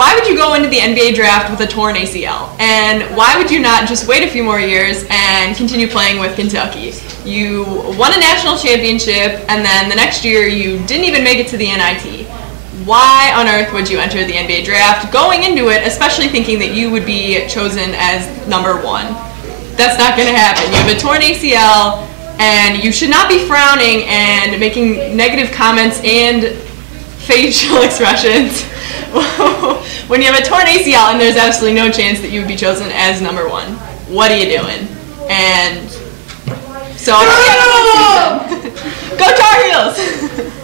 why would you go into the NBA draft with a torn ACL? And why would you not just wait a few more years and continue playing with Kentucky? You won a national championship, and then the next year you didn't even make it to the NIT. Why on earth would you enter the NBA draft going into it, especially thinking that you would be chosen as number 1? That's not going to happen. You have a torn ACL, and you should not be frowning and making negative comments and facial expressions when you have a torn ACL and there's absolutely no chance that you would be chosen as number 1. What are you doing? And so, yeah, go Tar Heels!